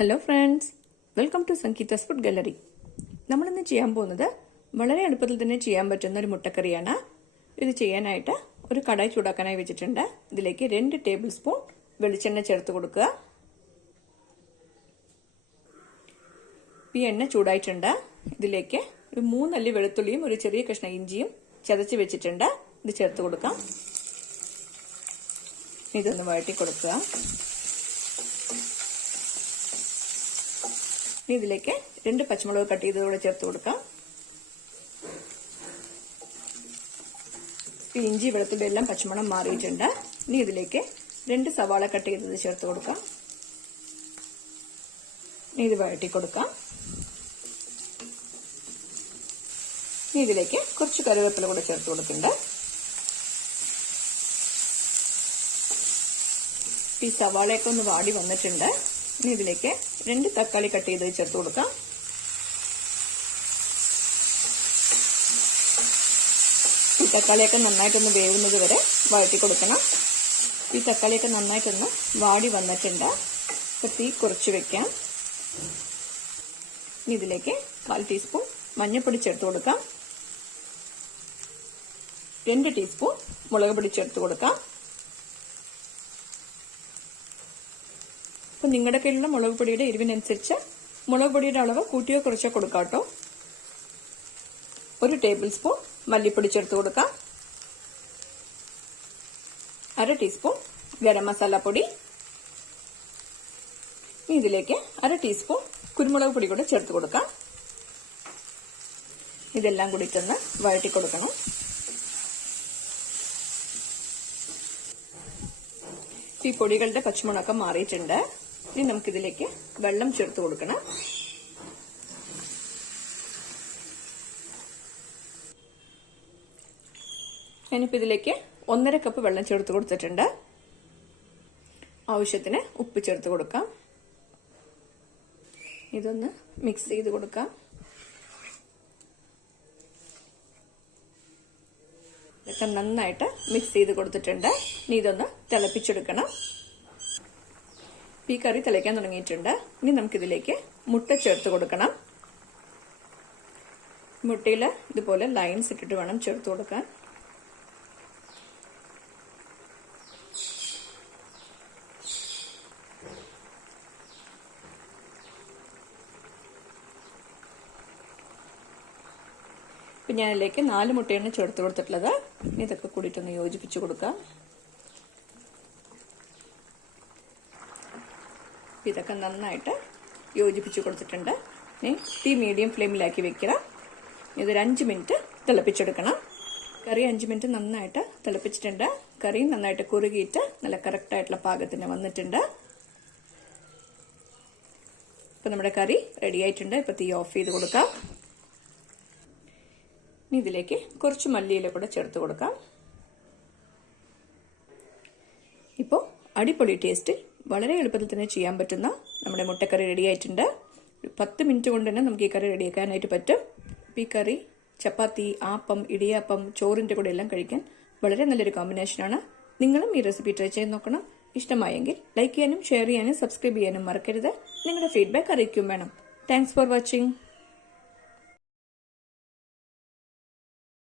Hello friends, welcome to Sangeetha's food gallery. നമ്മളിന്ന് ചെയ്യാൻ പോകുന്നത് വളരെ എളുപ്പത്തിൽ തന്നെ ചെയ്യാൻ പറ്റുന്ന ഒരു മുട്ടക്കറിയാണ്. ഇത് ചെയ്യാനായിട്ട് ഒരു കടായി ചൂടാക്കാനായി വെച്ചിട്ടുണ്ട്. ഇതിലേക്ക് 2 ടേബിൾ സ്പൂൺ വെളിച്ചെണ്ണ ചേർത്ത് കൊടുക്കുക. ഈ എണ്ണ ചൂടായിട്ടുണ്ട്. ഇതിലേക്ക് ഒരു 3 അല്ലി വെളുത്തുള്ളിയും ഒരു ചെറിയ കഷ്ണം ഇഞ്ചിയും ചതച്ച് വെച്ചിട്ടുണ്ട്. ഇത് ചേർത്ത് കൊടുക്കാം. ഇതൊന്ന് വഴറ്റി കൊടുക്കുക. ഇതിലേക്ക് 2 പച്ചമുളക് കട്ട് ചെയ്തതോടെ ചേർത്ത് കൊടുക്കാം. ഇഞ്ചി വെളുത്തുള്ളി എല്ലാം പച്ചമണം മാറിയിട്ടുണ്ട്. ഇനി ഇതിലേക്ക് 2 സവാള കട്ട് ചെയ്തത് ചേർത്ത് കൊടുക്കാം. ഇനി ഇത് വഴറ്റി കൊടുക്കാം. ഇനി ഇതിലേക്ക് കുറച്ച് കറിവേപ്പില കൂടെ ചേർത്ത് കൊടുക്കുന്നുണ്ട്. ഈ സവാളയൊക്കെ ഒന്ന് വാടി വന്നിട്ടുണ്ട്. ഇനി ഇതിലേക്ക് 2 തക്കാളി കട്ട് ചെയ്ത് ചേർത്ത് കൊടുക്കാം. ഈ തക്കാളിയൊക്കെ നന്നായിട്ടൊന്ന് വേവുന്നത് വരെ വഴറ്റി കൊടുക്കണം. ഈ തക്കാളിയൊക്കെ നന്നായിട്ടൊന്ന് വാടി വന്നിട്ടുണ്ട്. അപ്പോൾ തീ കുറച്ച് വെക്കാം. ഇനി ഇതിലേക്ക് 1/4 ടീസ്പൂൺ മഞ്ഞൾപ്പൊടി ചേർത്ത് കൊടുക്കാം. 2 ടീസ്പൂൺ മുളക് പൊടി ചേർത്ത് കൊടുക്കാം. അപ്പം നിങ്ങളുടെ കയ്യിലുള്ള മുളക് പൊടിയുടെ എരിവിനനുസരിച്ച് മുളക് പൊടിയുടെ അളവ് കൂട്ടിയോ കുറച്ചോ കൊടുക്കാം കേട്ടോ. 1 ടേബിൾ സ്പൂൺ മല്ലിപ്പൊടി ചേർത്ത് കൊടുക്കാം. 1/2 ടീസ്പൂൺ ഗരം മസാല പൊടി. ഇതിലേക്ക് 1/2 ടീസ്പൂൺ കുരുമുളക് പൊടി കൂടെ ചേർത്ത് കൊടുക്കാം. ഇതെല്ലാം കൂടിയിട്ടൊന്ന് വഴറ്റി കൊടുക്കണം. ഈ പൊടികളുടെ പച്ചമുളകൊക്കെ മാറിയിട്ടുണ്ട്. ഇനി നമുക്കിതിലേക്ക് വെള്ളം ചേർത്ത് കൊടുക്കണം. ഞാനിപ്പോൾ ഇതിലേക്ക് 1.5 കപ്പ് വെള്ളം ചേർത്ത് കൊടുത്തിട്ടുണ്ട്. ആവശ്യത്തിന് ഉപ്പ് ചേർത്ത് കൊടുക്കാം. ഇതൊന്ന് മിക്സ് ചെയ്ത് കൊടുക്കാം. ഇതൊക്കെ നന്നായിട്ട് മിക്സ് ചെയ്ത് കൊടുത്തിട്ടുണ്ട്. ഇനി ഇതൊന്ന് തിളപ്പിച്ചെടുക്കണം. ഈ കറി തിളയ്ക്കാൻ തുടങ്ങിയിട്ടുണ്ട്. ഇനി നമുക്കിതിലേക്ക് മുട്ട ചേർത്ത് കൊടുക്കണം. മുട്ടയിൽ ഇതുപോലെ ലൈൻസ് ഇട്ടിട്ട് വേണം ചേർത്ത് കൊടുക്കാൻ. ഇപ്പം ഞാനിതിലേക്ക് 4 മുട്ടയാണ് ചേർത്ത് കൊടുത്തിട്ടുള്ളത്. ഇതൊക്കെ കൂടിയിട്ടൊന്ന് യോജിപ്പിച്ച് കൊടുക്കാം. ഇതൊക്കെ നന്നായിട്ട് യോജിപ്പിച്ച് കൊടുത്തിട്ടുണ്ട്. ഇനി തീ മീഡിയം ഫ്ലെയിമിലാക്കി വെക്കുക. ഇതൊരു 5 മിനിറ്റ് തിളപ്പിച്ചെടുക്കണം. കറി 5 മിനിറ്റ് നന്നായിട്ട് തിളപ്പിച്ചിട്ടുണ്ട്. കറി നന്നായിട്ട് കുറുകിയിട്ട് നല്ല കറക്റ്റായിട്ടുള്ള പാകത്തിന് വന്നിട്ടുണ്ട്. ഇപ്പം നമ്മുടെ കറി റെഡി ആയിട്ടുണ്ട്. ഇപ്പം തീ ഓഫ് ചെയ്ത് കൊടുക്കാം. ഇനി ഇതിലേക്ക് കുറച്ച് മല്ലിയില കൂടെ ചേർത്ത് കൊടുക്കാം. ഇപ്പോൾ അടിപൊളി ടേസ്റ്റ് വളരെ എളുപ്പത്തിൽ തന്നെ ചെയ്യാൻ പറ്റുന്ന നമ്മുടെ മുട്ടക്കറി റെഡി ആയിട്ടുണ്ട്. 10 മിനിറ്റ് കൊണ്ട് തന്നെ നമുക്ക് ഈ കറി റെഡിയാക്കാനായിട്ട് പറ്റും. ഈ കറി ചപ്പാത്തി, ആപ്പം, ഇടിയാപ്പം, ചോറിൻ്റെ കൂടെ എല്ലാം കഴിക്കാൻ വളരെ നല്ലൊരു കോമ്പിനേഷനാണ്. നിങ്ങളും ഈ റെസിപ്പി ട്രൈ ചെയ്ത് നോക്കണം. ഇഷ്ടമായെങ്കിൽ ലൈക്ക് ചെയ്യാനും ഷെയർ ചെയ്യാനും സബ്സ്ക്രൈബ് ചെയ്യാനും മറക്കരുത്. നിങ്ങളുടെ ഫീഡ്ബാക്ക് അറിയിക്കും വേണം. Thanks for watching.